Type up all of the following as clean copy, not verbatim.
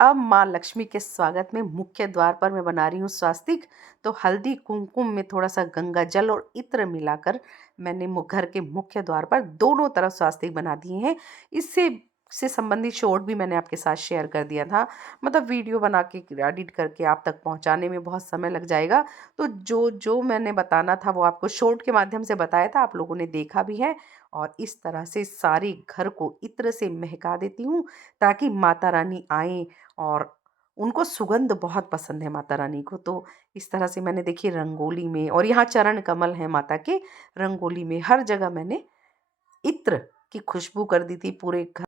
अब माँ लक्ष्मी के स्वागत में मुख्य द्वार पर मैं बना रही हूँ स्वास्तिक। तो हल्दी कुमकुम में थोड़ा सा गंगा जल और इत्र मिलाकर मैंने घर के मुख्य द्वार पर दोनों तरफ स्वास्तिक बना दिए हैं। इससे से संबंधित शॉर्ट भी मैंने आपके साथ शेयर कर दिया था। मतलब वीडियो बना के एडिट करके आप तक पहुंचाने में बहुत समय लग जाएगा। तो जो जो मैंने बताना था वो आपको शॉर्ट के माध्यम से बताया था, आप लोगों ने देखा भी है। और इस तरह से सारे घर को इत्र से महका देती हूँ ताकि माता रानी आएँ। और उनको सुगंध बहुत पसंद है माता रानी को। तो इस तरह से मैंने देखिए रंगोली में, और यहाँ चरण कमल है माता के, रंगोली में हर जगह मैंने इत्र की खुशबू कर दी थी पूरे घर।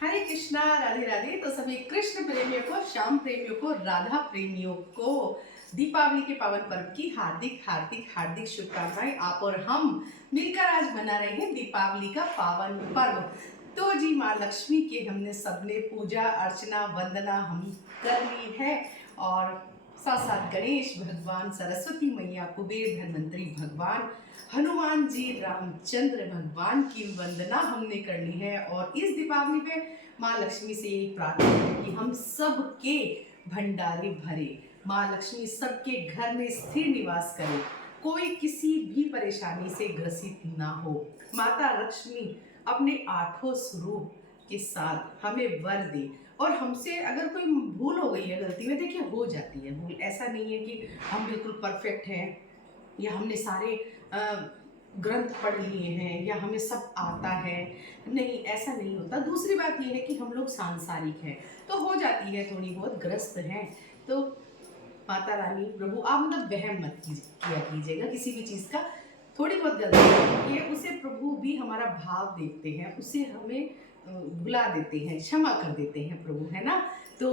हरे कृष्णा, राधे राधे। तो सभी कृष्ण प्रेमियों को, श्याम प्रेमियों को, राधा प्रेमियों को दीपावली के पावन पर्व की हार्दिक हार्दिक हार्दिक शुभकामनाएं। आप और हम मिलकर आज मना रहे हैं दीपावली का पावन पर्व। तो जी माँ लक्ष्मी के हमने सबने पूजा अर्चना वंदना हम कर ली है, और साथ साथ गणेश भगवान, सरस्वती मैया, कुबेर धन्वंतरी भगवान, हनुमान जी, रामचंद्र भगवान की वंदना हमने कर ली है। और इस दीपावली पे माँ लक्ष्मी से यही प्रार्थना है कि हम सबके भंडारे भरे, माँ लक्ष्मी सबके घर में स्थिर निवास करे, कोई किसी भी परेशानी से ग्रसित ना हो। माता लक्ष्मी अपने आठों स्वरूप के साथ हमें वर दे। और हमसे अगर कोई भूल हो गई है, गलती में, देखिए हो जाती है भूल, ऐसा नहीं है कि हम बिल्कुल परफेक्ट हैं या हमने सारे ग्रंथ पढ़ लिए हैं या हमें सब आता है। नहीं, ऐसा नहीं होता। दूसरी बात यह है कि हम लोग सांसारिक हैं, तो हो जाती है, थोड़ी बहुत ग्रस्त हैं। तो माता रानी, प्रभु, आप मतलब वहम मत किया कीजिएगा किसी भी चीज़ का। थोड़ी बहुत गलती है, उसे प्रभु भी हमारा भाव देखते हैं, उसे हमें भुला देते हैं, क्षमा कर देते हैं प्रभु, है ना। तो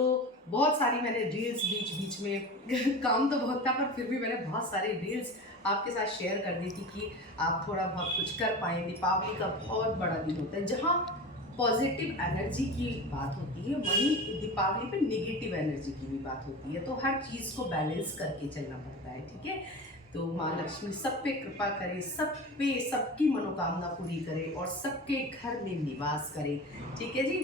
बहुत सारी मैंने रील्स बीच बीच में काम तो बहुत था, पर फिर भी मैंने बहुत सारे रील्स आपके साथ शेयर कर दी थी कि आप थोड़ा बहुत कुछ कर पाएँ। दीपावली का बहुत बड़ा दिन होता है, जहाँ पॉजिटिव एनर्जी की बात होती है, वहीं दीपावली पे नेगेटिव एनर्जी की भी बात होती है। तो हर चीज़ को बैलेंस करके चलना पड़ता है, ठीक है। तो माँ लक्ष्मी सब पे कृपा करे, सब पे सबकी मनोकामना पूरी करे और सबके घर में निवास करे, ठीक है जी।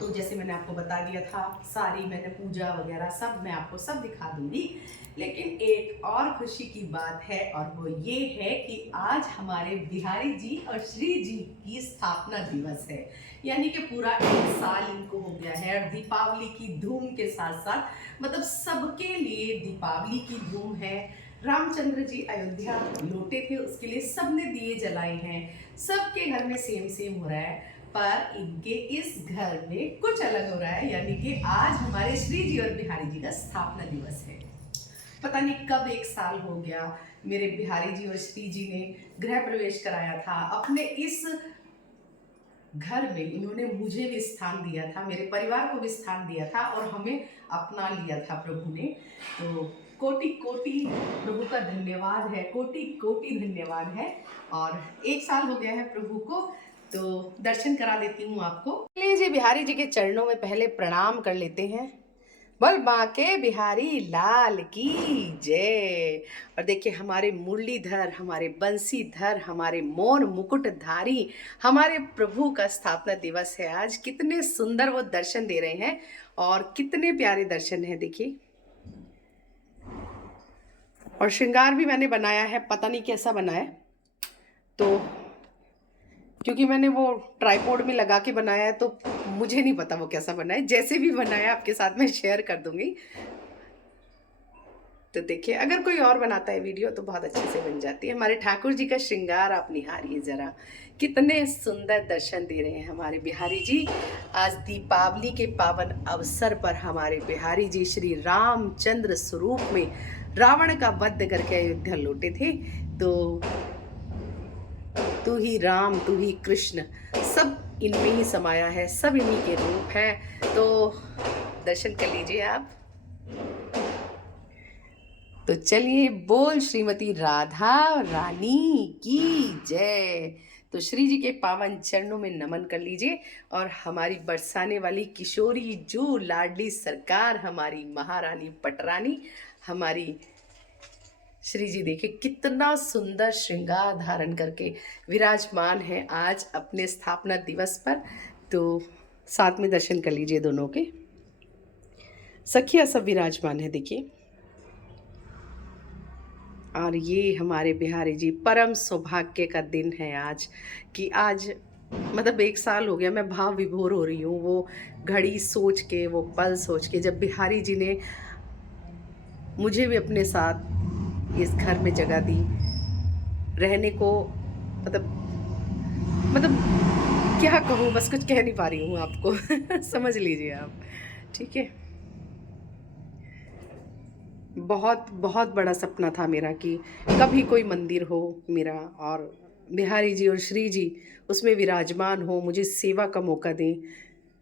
तो जैसे मैंने आपको बता दिया था, सारी मैंने पूजा वगैरह सब मैं आपको सब दिखा दूंगी। लेकिन एक और खुशी की बात है, और वो ये है कि आज हमारे बिहारी जी और श्री जी की स्थापना दिवस है। यानी कि पूरा 1 साल इनको हो गया है, और दीपावली की धूम के साथ साथ, मतलब सबके लिए दीपावली की धूम है। रामचंद्र जी अयोध्या लौटे थे, उसके लिए सबने दिए जलाए हैं, सबके घर में सेम सेम हो रहा है। पर इनके इस घर में कुछ अलग हो रहा है, यानी कि आज हमारे श्री जी और बिहारी जी का स्थापना दिवस है। पता नहीं कब 1 साल हो गया मेरे बिहारी जी और श्री जी ने गृह प्रवेश कराया था अपने इस घर में। इन्होंने मुझे भी स्थान दिया था, मेरे परिवार को भी स्थान दिया था, और हमें अपना लिया था प्रभु ने। तो कोटि कोटि प्रभु का धन्यवाद है, कोटि कोटि धन्यवाद है। और 1 साल हो गया है प्रभु को, तो दर्शन करा देती हूँ आपको। लीजिए, बिहारी जी के चरणों में पहले प्रणाम कर लेते हैं। बोल बांके बिहारी लाल की जय। और देखिए, हमारे मुरलीधर, हमारे बंसीधर, हमारे मौन मुकुटधारी, हमारे प्रभु का स्थापना दिवस है आज। कितने सुंदर वो दर्शन दे रहे हैं, और कितने प्यारे दर्शन है, देखिए। और श्रृंगार भी मैंने बनाया है, पता नहीं कैसा बना है, तो क्योंकि मैंने वो ट्राइपॉड में लगा के बनाया है, तो मुझे नहीं पता वो कैसा बना है। जैसे भी बनाया आपके साथ मैं शेयर कर दूंगी। तो देखिए, अगर कोई और बनाता है वीडियो तो बहुत अच्छे से बन जाती है। हमारे ठाकुर जी का श्रृंगार आप निहारिए जरा, कितने सुंदर दर्शन दे रहे हैं हमारे बिहारी जी। आज दीपावली के पावन अवसर पर हमारे बिहारी जी श्री रामचंद्र स्वरूप में रावण का वध करके अयोध्या लौटे थे। तो तू ही राम, तू ही कृष्ण, सब इनमें ही समाया है, सब इन्हीं के रूप हैं। तो दर्शन कर लीजिए आप। तो चलिए, बोल श्रीमती राधा रानी की जय। तो श्री जी के पावन चरणों में नमन कर लीजिए। और हमारी बरसाने वाली किशोरी जो लाडली सरकार, हमारी महारानी पटरानी, हमारी श्री जी देखिए कितना सुंदर श्रृंगार धारण करके विराजमान है आज अपने स्थापना दिवस पर। तो साथ में दर्शन कर लीजिए दोनों के। सखिया सब विराजमान है, देखिए। और ये हमारे बिहारी जी, परम सौभाग्य का दिन है आज, कि आज मतलब 1 साल हो गया, मैं भाव विभोर हो रही हूँ वो घड़ी सोच के, वो पल सोच के, जब बिहारी जी ने मुझे भी अपने साथ इस घर में जगह दी रहने को। मतलब क्या कहूँ, बस कुछ कह नहीं पा रही हूँ आपको। समझ लीजिए आप, ठीक है। बहुत बहुत बड़ा सपना था मेरा कि कभी कोई मंदिर हो मेरा, और बिहारी जी और श्री जी उसमें विराजमान हो, मुझे सेवा का मौका दें।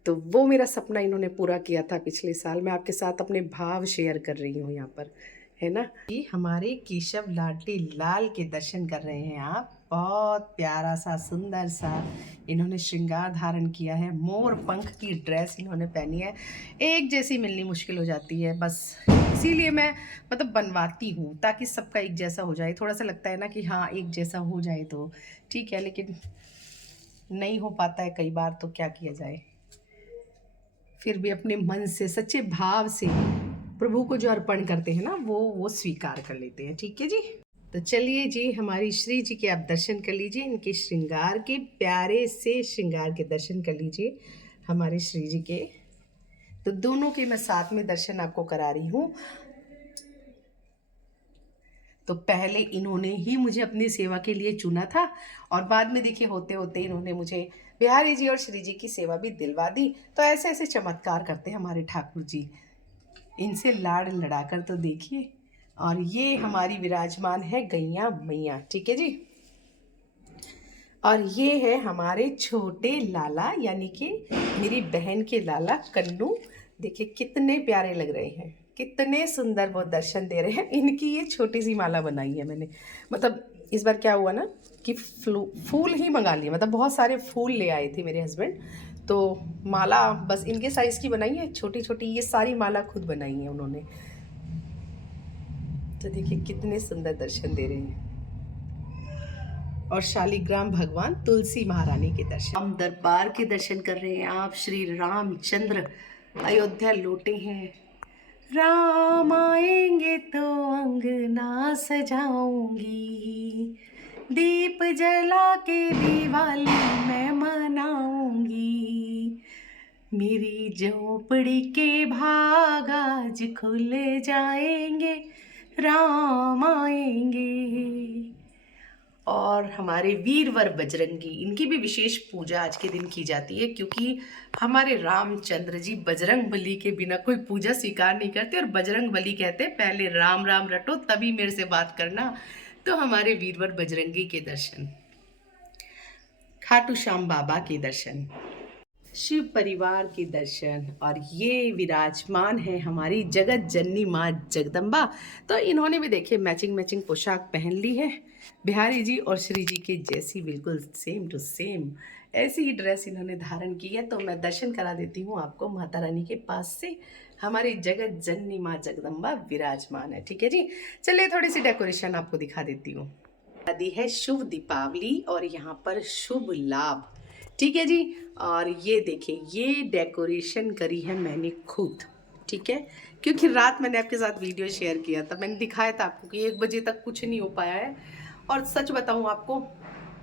तो वो मेरा सपना इन्होंने पूरा किया था पिछले साल। मैं आपके साथ अपने भाव शेयर कर रही हूँ यहाँ पर, है ना। ये हमारे केशव लाडली लाल के दर्शन कर रहे हैं आप। बहुत प्यारा सा, सुंदर सा इन्होंने श्रृंगार धारण किया है। मोर पंख की ड्रेस इन्होंने पहनी है। एक जैसी मिलनी मुश्किल हो जाती है, बस इसीलिए मैं मतलब बनवाती हूँ, ताकि सबका एक जैसा हो जाए। थोड़ा सा लगता है ना कि हाँ एक जैसा हो जाए तो ठीक है, लेकिन नहीं हो पाता है कई बार, तो क्या किया जाए। फिर भी अपने मन से, सच्चे भाव से प्रभु को जो अर्पण करते हैं ना, वो स्वीकार कर लेते हैं, ठीक है जी। तो चलिए जी, हमारी श्री जी के आप दर्शन कर लीजिए, इनके श्रृंगार के, प्यारे से श्रृंगार के दर्शन कर लीजिए हमारे श्री जी के। तो दोनों के मैं साथ में दर्शन आपको करा रही हूँ। तो पहले इन्होंने ही मुझे अपनी सेवा के लिए चुना था, और बाद में देखिए होते होते इन्होंने मुझे बिहारी जी और श्री जी की सेवा भी दिलवा दी। तो ऐसे ऐसे चमत्कार करते हैं हमारे ठाकुर जी, इनसे लाड़ लड़ाकर तो देखिए। और ये हमारी विराजमान है गैया मैया, ठीक है जी। और ये है हमारे छोटे लाला, यानी कि मेरी बहन के लाला कन्नू। देखिए कितने प्यारे लग रहे हैं, कितने सुंदर वो दर्शन दे रहे हैं। इनकी ये छोटी सी माला बनाई है मैंने। मतलब इस बार क्या हुआ ना कि फूल ही मंगा लिए, मतलब बहुत सारे फूल ले आए थे मेरे हस्बैंड, तो माला बस इनके साइज़ की बनाई है, छोटी छोटी। ये सारी माला खुद बनाई है उन्होंने। तो देखिए कितने सुंदर दर्शन दे रहे हैं। और शालिग्राम भगवान तुलसी महारानी के दर्शन, हम दरबार के दर्शन कर रहे हैं आप। श्री रामचंद्र अयोध्या लौटे हैं। राम आएंगे तो अंगना सजाऊंगी, दीप जला के दिवाली मैं मनाऊंगी, मेरी झोपड़ी के भाग आज खुल जाएंगे, राम आएंगे। और हमारे वीरवर बजरंगी, इनकी भी विशेष पूजा आज के दिन की जाती है, क्योंकि हमारे रामचंद्र जी बजरंग बली के बिना कोई पूजा स्वीकार नहीं करते। और बजरंग बली कहते हैं पहले राम राम रटो तभी मेरे से बात करना। तो हमारे वीरवर बजरंगी के दर्शन, खाटू श्याम बाबा के दर्शन, शिव परिवार के दर्शन, और ये विराजमान है हमारी जगत जननी माँ जगदम्बा। तो इन्होंने भी देखिए मैचिंग मैचिंग पोशाक पहन ली है, बिहारी जी और श्री जी के जैसी, बिल्कुल सेम टू सेम ऐसी ही ड्रेस इन्होंने धारण की है। तो मैं दर्शन करा देती हूँ आपको माता रानी के पास से। हमारी जगत जननी माँ जगदम्बा विराजमान है, ठीक है जी। चलिए थोड़ी सी डेकोरेशन आपको दिखा देती हूँ। दी है शुभ दीपावली और यहाँ पर शुभ लाभ, ठीक है जी। और ये देखिए ये डेकोरेशन करी है मैंने खुद, ठीक है, क्योंकि रात मैंने आपके साथ वीडियो शेयर किया था, मैंने दिखाया था आपको कि 1 बजे तक कुछ नहीं हो पाया है। और सच बताऊँ आपको,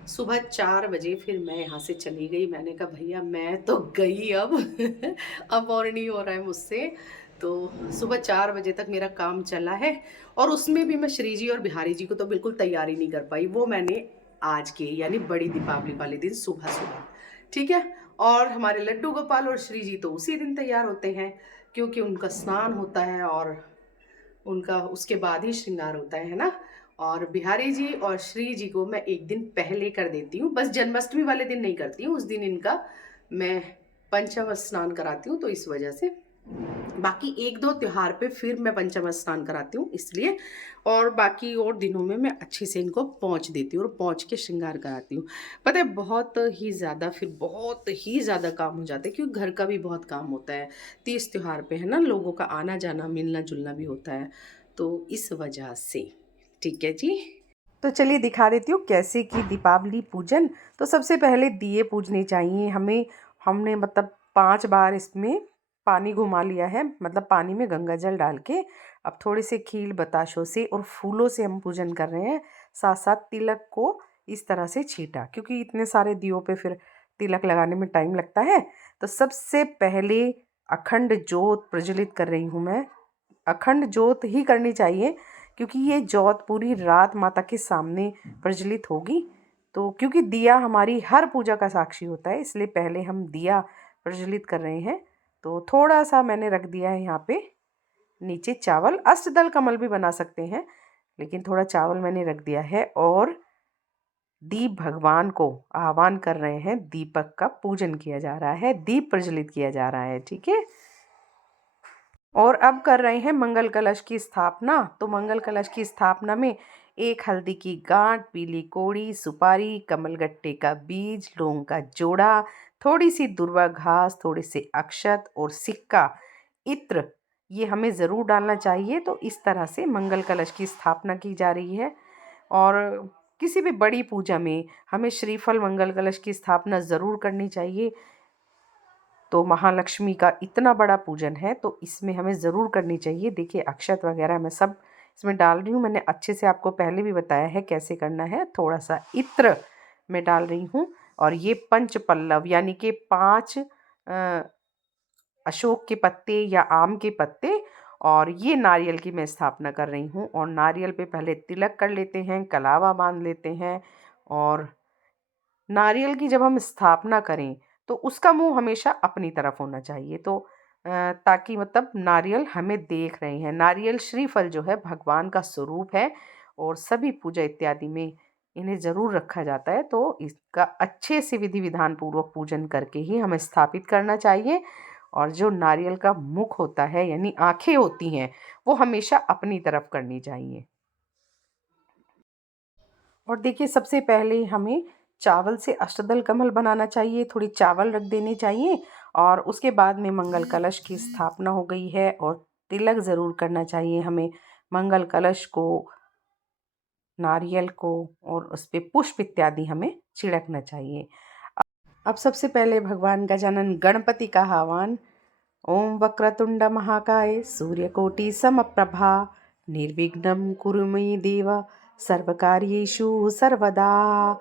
सुबह 4 बजे फिर मैं यहाँ से चली गई। मैंने कहा भैया मैं तो गई अब। अब और नहीं हो रहा है मुझसे। तो सुबह 4 बजे तक मेरा काम चला है, और उसमें भी मैं श्री जी और बिहारी जी को तो बिल्कुल तैयारी नहीं कर पाई। वो मैंने आज के यानी बड़ी दीपावली वाले दिन सुबह सुबह, ठीक है। और हमारे लड्डू गोपाल और श्री जी तो उसी दिन तैयार होते हैं, क्योंकि उनका स्नान होता है और उनका उसके बाद ही श्रृंगार होता है ना। और बिहारी जी और श्री जी को मैं एक दिन पहले कर देती हूँ, बस जन्माष्टमी वाले दिन नहीं करती हूँ, उस दिन इनका मैं पंचम स्नान कराती हूँ, तो इस वजह से। बाकी 1-2 त्योहार पे फिर मैं पंचम स्नान कराती हूँ इसलिए, और बाकी और दिनों में मैं अच्छे से इनको पोंछ देती हूँ और पोंछ के श्रृंगार कराती हूँ। पता है बहुत ही ज़्यादा, फिर बहुत ही ज़्यादा काम हो जाता है, क्योंकि घर का भी बहुत काम होता है। तीज त्योहार पे है ना, लोगों का आना जाना मिलना जुलना भी होता है, तो इस वजह से, ठीक है जी। तो चलिए दिखा देती हूँ कैसे की दीपावली पूजन। तो सबसे पहले दिए पूजने चाहिए हमें। हमने मतलब 5 बार इसमें पानी घुमा लिया है, मतलब पानी में गंगा जल डाल के अब थोड़े से खील बताशों से और फूलों से हम पूजन कर रहे हैं। साथ साथ तिलक को इस तरह से छीटा, क्योंकि इतने सारे दियों पे फिर तिलक लगाने में टाइम लगता है। तो सबसे पहले अखंड ज्योत प्रज्वलित कर रही हूँ मैं। अखंड ज्योत ही करनी चाहिए, क्योंकि ये ज्योत पूरी रात माता के सामने प्रज्वलित होगी। तो क्योंकि दिया हमारी हर पूजा का साक्षी होता है, इसलिए पहले हम दिया प्रज्वलित कर रहे हैं। तो थोड़ा सा मैंने रख दिया है यहाँ पे नीचे चावल। अष्टदल कमल भी बना सकते हैं, लेकिन थोड़ा चावल मैंने रख दिया है। और दीप भगवान को आह्वान कर रहे हैं, दीपक का पूजन किया जा रहा है, दीप प्रज्वलित किया जा रहा है, ठीक है। और अब कर रहे हैं मंगल कलश की स्थापना। तो मंगल कलश की स्थापना में एक हल्दी की गांठ, पीली कोड़ी, सुपारी, कमलगट्टे का बीज, लौंग का जोड़ा, थोड़ी सी दुर्वा घास, थोड़े से अक्षत और सिक्का, इत्र, ये हमें ज़रूर डालना चाहिए। तो इस तरह से मंगल कलश की स्थापना की जा रही है। और किसी भी बड़ी पूजा में हमें श्रीफल मंगल कलश की स्थापना ज़रूर करनी चाहिए। तो महालक्ष्मी का इतना बड़ा पूजन है, तो इसमें हमें ज़रूर करनी चाहिए। देखिए अक्षत वगैरह मैं सब इसमें डाल रही हूँ। मैंने अच्छे से आपको पहले भी बताया है कैसे करना है। थोड़ा सा इत्र मैं डाल रही हूँ। और ये पंच पल्लव यानी कि 5 अशोक के पत्ते या आम के पत्ते, और ये नारियल की मैं स्थापना कर रही हूँ। और नारियल पे पहले तिलक कर लेते हैं, कलावा बांध लेते हैं। और नारियल की जब हम स्थापना करें तो उसका मुंह हमेशा अपनी तरफ होना चाहिए। तो ताकि मतलब नारियल हमें देख रहे हैं। नारियल श्रीफल जो है भगवान का स्वरूप है, और सभी पूजा इत्यादि में इन्हें ज़रूर रखा जाता है। तो इसका अच्छे से विधि विधान पूर्वक पूजन करके ही हमें स्थापित करना चाहिए। और जो नारियल का मुख होता है यानी आंखें होती हैं, वो हमेशा अपनी तरफ करनी चाहिए। और देखिए सबसे पहले हमें चावल से अष्टदल कमल बनाना चाहिए, थोड़ी चावल रख देने चाहिए। और उसके बाद में मंगल कलश की स्थापना हो गई है, और तिलक ज़रूर करना चाहिए हमें। मंगल कलश को, नारियल को, और उस पे पुष्प इत्यादि हमें छिड़कना चाहिए। अब सबसे पहले भगवान गजानन गणपति का आह्वान। ओम वक्रतुंड महाकाय सूर्यकोटि समप्रभा निर्विघ्नं कुरु मयि देव सर्वकार्येषु सर्वदा।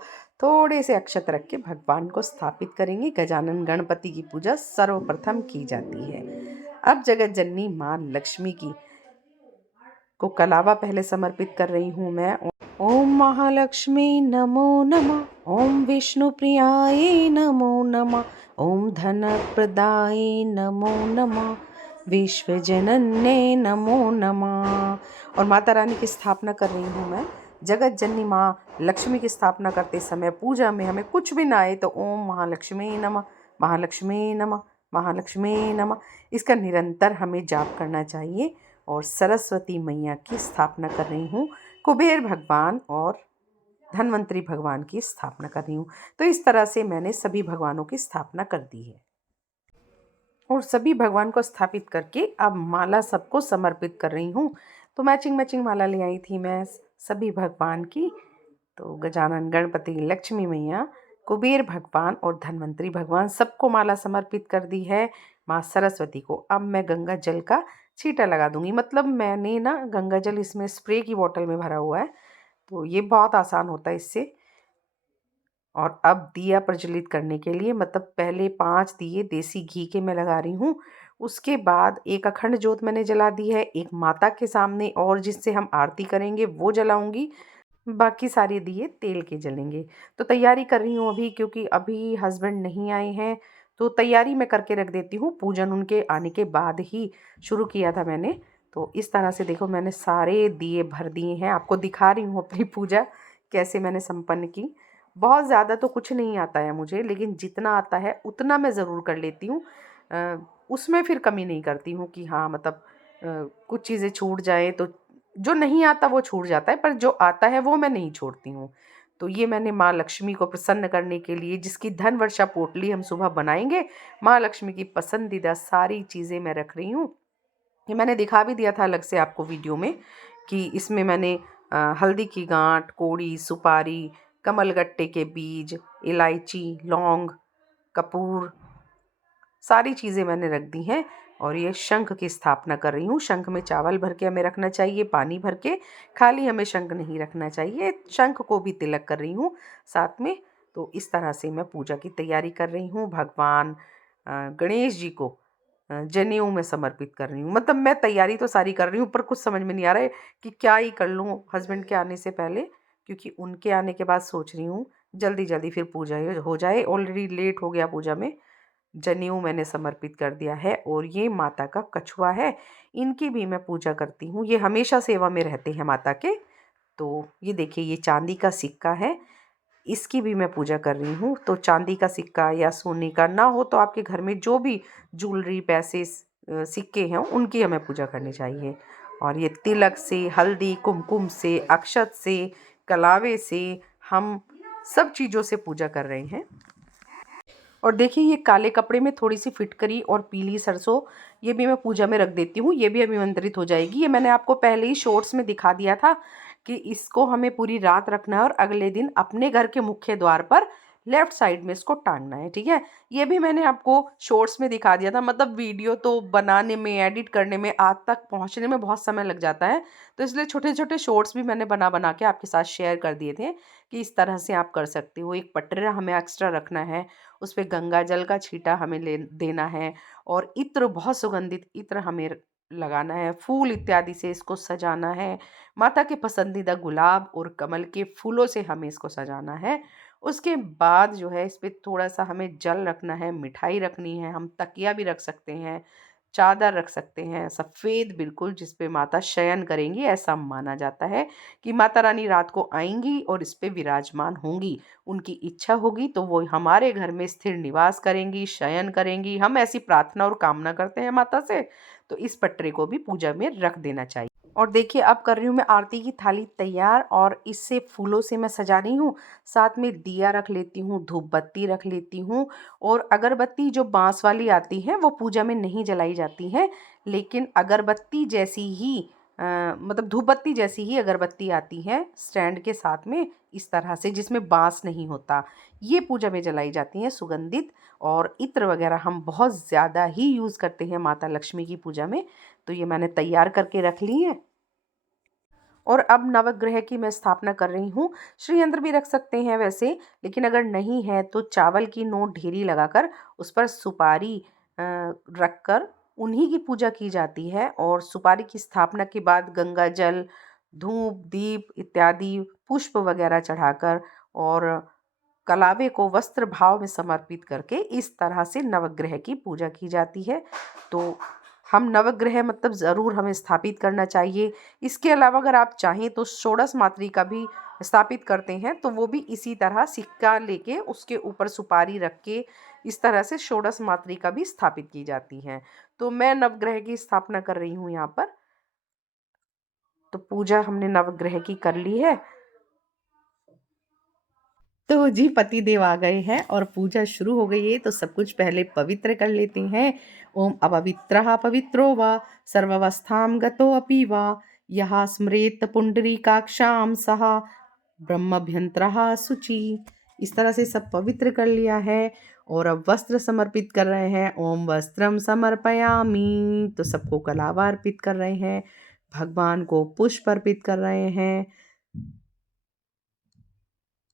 थोड़े से अक्षत रख के भगवान को स्थापित करेंगे। गजानन गणपति की पूजा सर्वप्रथम की जाती है। अब जगत जननी माँ लक्ष्मी की को कलावा पहले समर्पित कर रही हूँ मैं। ओम महालक्ष्मी नमो नमः, ओम विष्णु प्रियाय नमो नमः, ओम धन प्रदाय नमो नमः, विश्व जनन्ये नमो नमः। और माता रानी की स्थापना कर रही हूँ मैं। जगत जननी माँ लक्ष्मी की स्थापना करते समय पूजा में हमें कुछ भी ना आए तो ओम महालक्ष्मी नमः, महालक्ष्मी नमः, महालक्ष्मी नमः, इसका निरंतर हमें जाप करना चाहिए। और सरस्वती मैया की स्थापना कर रही हूँ। कुबेर भगवान और धन्वंतरी भगवान की स्थापना कर रही हूँ। तो इस तरह से मैंने सभी भगवानों की स्थापना कर दी है। और सभी भगवान को स्थापित करके अब माला सबको समर्पित कर रही हूँ। तो मैचिंग मैचिंग माला ले आई थी मैं सभी भगवान की। तो गजानन गणपति, लक्ष्मी मैया, कुबेर भगवान और धन्वंतरी भगवान सबको माला समर्पित कर दी है। माँ सरस्वती को अब मैं गंगा जल का छींटा लगा दूंगी। मतलब मैंने ना गंगा जल इसमें स्प्रे की बोतल में भरा हुआ है, तो ये बहुत आसान होता है इससे। और अब दिया प्रज्वलित करने के लिए मतलब पहले 5 दिए देसी घी के मैं लगा रही हूँ। उसके बाद एक अखंड ज्योत मैंने जला दी है, एक माता के सामने और जिससे हम आरती करेंगे वो जलाऊंगी। बाकी सारे दिए तेल के जलेंगे। तो तैयारी कर रही हूँ अभी, क्योंकि अभी हस्बैंड नहीं आए हैं। तो तैयारी मैं करके रख देती हूँ, पूजन उनके आने के बाद ही शुरू किया था मैंने। तो इस तरह से देखो मैंने सारे दिए भर दिए हैं। आपको दिखा रही हूँ अपनी पूजा कैसे मैंने संपन्न की। बहुत ज़्यादा तो कुछ नहीं आता है मुझे, लेकिन जितना आता है उतना मैं ज़रूर कर लेती हूँ। उसमें फिर कमी नहीं करती हूँ कि हाँ मतलब कुछ चीज़ें छूट जाए। तो जो नहीं आता वो छूट जाता है, पर जो आता है वो मैं नहीं छोड़ती हूँ। तो ये मैंने माँ लक्ष्मी को प्रसन्न करने के लिए, जिसकी धन वर्षा पोटली हम सुबह बनाएंगे, माँ लक्ष्मी की पसंदीदा सारी चीज़ें मैं रख रही हूँ। ये मैंने दिखा भी दिया था अलग से आपको वीडियो में कि इसमें मैंने हल्दी की गांठ, कोड़ी, सुपारी, कमलगट्टे के बीज, इलायची, लौंग, कपूर, सारी चीज़ें मैंने रख दी हैं। और ये शंख की स्थापना कर रही हूँ। शंख में चावल भर के हमें रखना चाहिए, पानी भर के, खाली हमें शंख नहीं रखना चाहिए। शंख को भी तिलक कर रही हूँ साथ में। तो इस तरह से मैं पूजा की तैयारी कर रही हूँ। भगवान गणेश जी को जनेऊ में समर्पित कर रही हूँ। मतलब मैं तैयारी तो सारी कर रही हूँ, पर कुछ समझ में नहीं आ रहा है कि क्या ही कर लूँ हस्बैंड के आने से पहले, क्योंकि उनके आने के बाद सोच रही हूँ जल्दी जल्दी फिर पूजा हो जाए। ऑलरेडी लेट हो गया पूजा में। जनेऊ मैंने समर्पित कर दिया है। और ये माता का कछुआ है, इनकी भी मैं पूजा करती हूँ। ये हमेशा सेवा में रहते हैं माता के। तो ये देखिए, ये चांदी का सिक्का है, इसकी भी मैं पूजा कर रही हूँ। तो चांदी का सिक्का या सोने का ना हो तो आपके घर में जो भी ज्वेलरी, पैसे, सिक्के हैं, उनकी हमें पूजा करनी चाहिए। और ये तिलक से, हल्दी कुमकुम से, अक्षत से, कलावे से, हम सब चीज़ों से पूजा कर रहे हैं। और देखिए, ये काले कपड़े में थोड़ी सी फिटकरी और पीली सरसों, ये भी मैं पूजा में रख देती हूँ। ये भी अभिमंत्रित हो जाएगी। ये मैंने आपको पहले ही शॉर्ट्स में दिखा दिया था कि इसको हमें पूरी रात रखना है और अगले दिन अपने घर के मुख्य द्वार पर लेफ्ट साइड में इसको टांगना है। ठीक है, ये भी मैंने आपको शॉर्ट्स में दिखा दिया था। मतलब वीडियो तो बनाने में, एडिट करने में, आज तक पहुँचने में बहुत समय लग जाता है, तो इसलिए छोटे छोटे शॉर्ट्स भी मैंने बना बना के आपके साथ शेयर कर दिए थे कि इस तरह से आप कर सकते हो। एक पटरा हमें एक्स्ट्रा रखना है, उस पे गंगा जल का छींटा हमें ले देना है, और इत्र, बहुत सुगंधित इत्र हमें लगाना है। फूल इत्यादि से इसको सजाना है। माता के पसंदीदा गुलाब और कमल के फूलों से हमें इसको सजाना है। उसके बाद जो है, इस पे थोड़ा सा हमें जल रखना है, मिठाई रखनी है, हम तकिया भी रख सकते हैं, चादर रख सकते हैं सफ़ेद बिल्कुल, जिस पे माता शयन करेंगी। ऐसा माना जाता है कि माता रानी रात को आएंगी और इस पे विराजमान होंगी। उनकी इच्छा होगी तो वो हमारे घर में स्थिर निवास करेंगी, शयन करेंगी। हम ऐसी प्रार्थना और कामना करते हैं माता से, तो इस पटरे को भी पूजा में रख देना चाहिए। और देखिए, अब कर रही हूँ मैं आरती की थाली तैयार, और इससे फूलों से मैं सजा रही हूँ। साथ में दिया रख लेती हूँ, धूप बत्ती रख लेती हूँ, और अगरबत्ती जो बांस वाली आती है वो पूजा में नहीं जलाई जाती है, लेकिन अगरबत्ती जैसी ही मतलब धूप बत्ती जैसी ही अगरबत्ती आती है स्टैंड के साथ में, इस तरह से, जिसमें बांस नहीं होता, ये पूजा में जलाई जाती हैं सुगंधित। और इत्र वगैरह हम बहुत ज़्यादा ही यूज़ करते हैं माता लक्ष्मी की पूजा में। तो ये मैंने तैयार करके रख ली है। और अब नवग्रह की मैं स्थापना कर रही हूँ। श्रीयंत्र भी रख सकते हैं वैसे, लेकिन अगर नहीं है तो चावल की नोट ढेरी लगाकर उस पर सुपारी रख कर उन्हीं की पूजा की जाती है। और सुपारी की स्थापना के बाद गंगा जल, धूप, दीप इत्यादि पुष्प वगैरह चढ़ाकर और कलावे को वस्त्र भाव में समर्पित करके इस तरह से नवग्रह की पूजा की जाती है। तो हम नवग्रह मतलब ज़रूर हमें स्थापित करना चाहिए। इसके अलावा अगर आप चाहें तो षोडश मातृ का भी स्थापित करते हैं, तो वो भी इसी तरह सिक्का लेके उसके ऊपर सुपारी रख के इस तरह से षोडश मातृ का भी स्थापित की जाती है। तो मैं नवग्रह की स्थापना कर रही हूँ यहाँ पर। तो पूजा हमने नवग्रह की कर ली है। तो जी पति देव आ गए हैं और पूजा शुरू हो गई है, तो सब कुछ पहले पवित्र कर लेते हैं। ओम अपवित्रः पवित्रो वा सर्वावस्थां गतोऽपि वा यः स्मरेत पुंडरीकाक्षां सः ब्रह्मभ्यंतरः शुचि। इस तरह से सब पवित्र कर लिया है। और अब वस्त्र समर्पित कर रहे हैं। ओम वस्त्रम समर्पयामि, तो सबको कलावा अर्पित कर रहे हैं, भगवान को पुष्प अर्पित कर रहे हैं।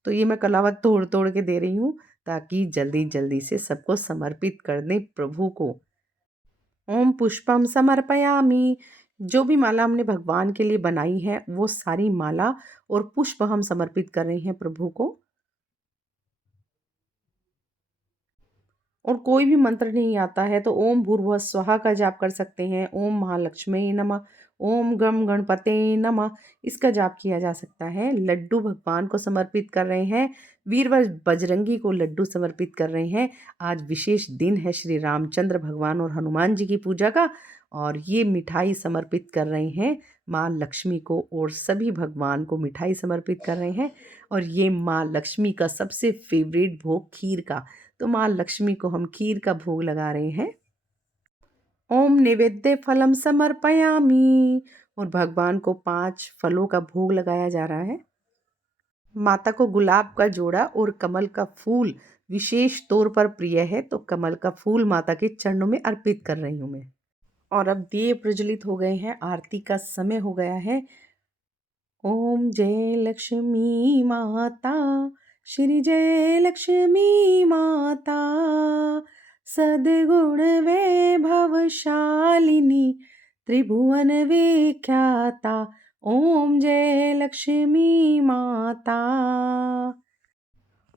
तो ये मैं कलावत तोड़ तोड़ के दे रही हूँ ताकि जल्दी जल्दी से सबको समर्पित कर दें प्रभु को। ओम पुष्पम समर्पयामि, जो भी माला हमने भगवान के लिए बनाई है वो सारी माला और पुष्प हम समर्पित कर रहे हैं प्रभु को। और कोई भी मंत्र नहीं आता है तो ओम भूर्भुवः स्वाहा का जाप कर सकते हैं। ओम महालक्ष्मी नमः, ओम गम गणपते नमः, इसका जाप किया जा सकता है। लड्डू भगवान को समर्पित कर रहे हैं। वीरवर बजरंगी को लड्डू समर्पित कर रहे हैं। आज विशेष दिन है श्री रामचंद्र भगवान और हनुमान जी की पूजा का, और ये मिठाई समर्पित कर रहे हैं माँ लक्ष्मी को, और सभी भगवान को मिठाई समर्पित कर रहे हैं। और ये माँ लक्ष्मी का सबसे फेवरेट भोग खीर का, तो माँ लक्ष्मी को हम खीर का भोग लगा रहे हैं। ओम नैवेद्य फलम समर्पयामि, और भगवान को 5 फलों का भोग लगाया जा रहा है। माता को गुलाब का जोड़ा और कमल का फूल विशेष तौर पर प्रिय है, तो कमल का फूल माता के चरणों में अर्पित कर रही हूँ मैं। और अब दिए प्रज्वलित हो गए हैं, आरती का समय हो गया है। ओम जय लक्ष्मी माता, श्री जय लक्ष्मी माता, सद्गुण वैभवशालिनी, त्रिभुवन विख्याता। ओम जय लक्ष्मी माता।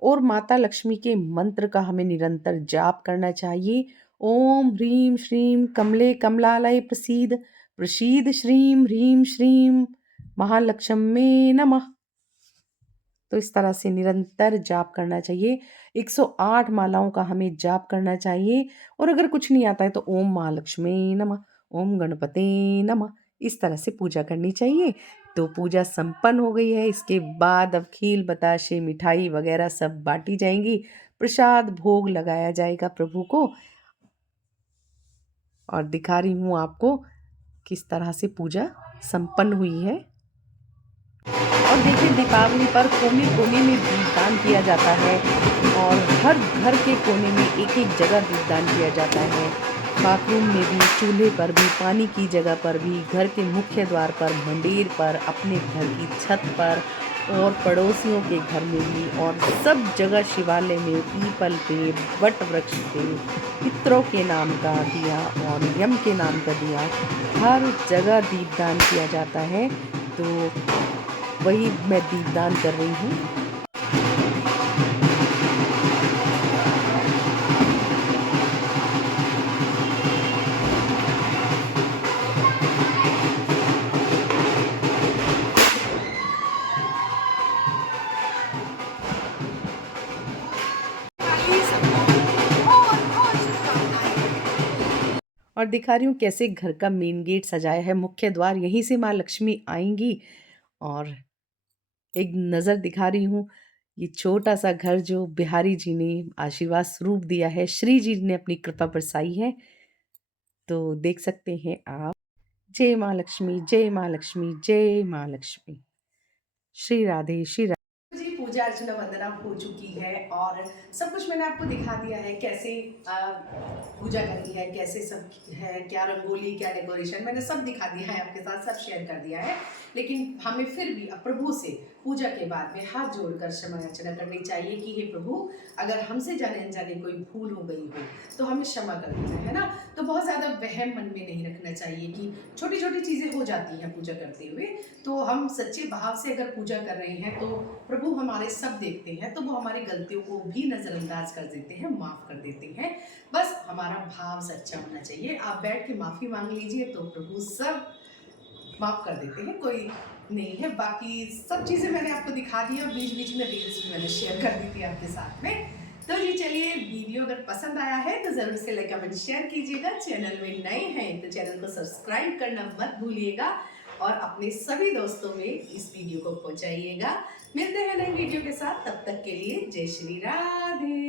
और माता लक्ष्मी के मंत्र का हमें निरंतर जाप करना चाहिए। ओम ह्रीं श्रीं कमले कमलालय प्रसीद, प्रसीद श्रीं ह्रीं श्रीं महालक्ष्मी नमः। तो इस तरह से निरंतर जाप करना चाहिए। 108 मालाओं का हमें जाप करना चाहिए। और अगर कुछ नहीं आता है तो ओम महालक्ष्मी नमः, ओम गणपते नमः, इस तरह से पूजा करनी चाहिए। तो पूजा संपन्न हो गई है। इसके बाद अब खील बताशे मिठाई वगैरह सब बांटी जाएंगी, प्रसाद भोग लगाया जाएगा प्रभु को। और दिखा रही हूँ आपको किस तरह से पूजा संपन्न हुई है। और देखिए, दीपावली पर कोने कोने में दीपदान किया जाता है और हर घर के कोने में एक एक जगह दीपदान किया जाता है। बाथरूम में भी, चूल्हे पर भी, पानी की जगह पर भी, घर के मुख्य द्वार पर, मंदिर पर, अपने घर की छत पर और पड़ोसियों के घर में भी, और सब जगह शिवालय में, पीपल पे, वट वृक्ष पे, पितरों के नाम का दिया और यम के नाम का दिया, हर जगह दीपदान किया जाता है। तो वही मैं दीपदान कर रही हूँ। और दिखा रही हूँ कैसे घर का मेन गेट सजाया है, मुख्य द्वार, यहीं से माँ लक्ष्मी आएंगी। और एक नज़र दिखा रही हूँ, ये छोटा सा घर जो बिहारी जी ने आशीर्वाद स्वरूप दिया है, श्री जी ने अपनी कृपा बरसाई है। तो देख सकते हैं आप। जय माँ लक्ष्मी, जय माँ लक्ष्मी, जय माँ लक्ष्मी। श्री राधे, श्री राधे। जी पूजा अर्चना वंदना हो चुकी है और सब कुछ मैंने आपको दिखा दिया है, कैसे पूजा करी है, कैसे सब है, क्या रंगोली, क्या डेकोरेशन, मैंने सब दिखा दिया है आपके साथ, सब शेयर कर दिया है। लेकिन हमें फिर भी प्रभु से पूजा के बाद में हाथ जोड़कर क्षमा याचना करनी चाहिए कि हे प्रभु, अगर हमसे जाने अनजाने कोई भूल हो गई हो तो हमें क्षमा कर देना है ना। तो बहुत ज़्यादा वहम मन में नहीं रखना चाहिए कि छोटी छोटी चीज़ें हो जाती हैं पूजा करते हुए। तो हम सच्चे भाव से अगर पूजा कर रहे हैं तो प्रभु हमारे सब देखते हैं, तो वो हमारी गलतियों को भी नज़रअंदाज कर देते हैं, माफ़ कर देते हैं। बस हमारा भाव सच्चा होना चाहिए। आप बैठ के माफ़ी मांग लीजिए तो प्रभु सब माफ़ कर देते हैं, कोई नहीं है। बाकी सब चीज़ें मैंने आपको दिखा दी और बीच बीच में रील्स भी मैंने शेयर कर दी थी आपके साथ में। तो जी चलिए, वीडियो अगर पसंद आया है तो ज़रूर से लाइक कमेंट शेयर कीजिएगा। चैनल में नए हैं तो चैनल को सब्सक्राइब करना मत भूलिएगा और अपने सभी दोस्तों में इस वीडियो को पहुंचाइएगा। मिलते हैं नई वीडियो के साथ, तब तक के लिए जय श्री राधे।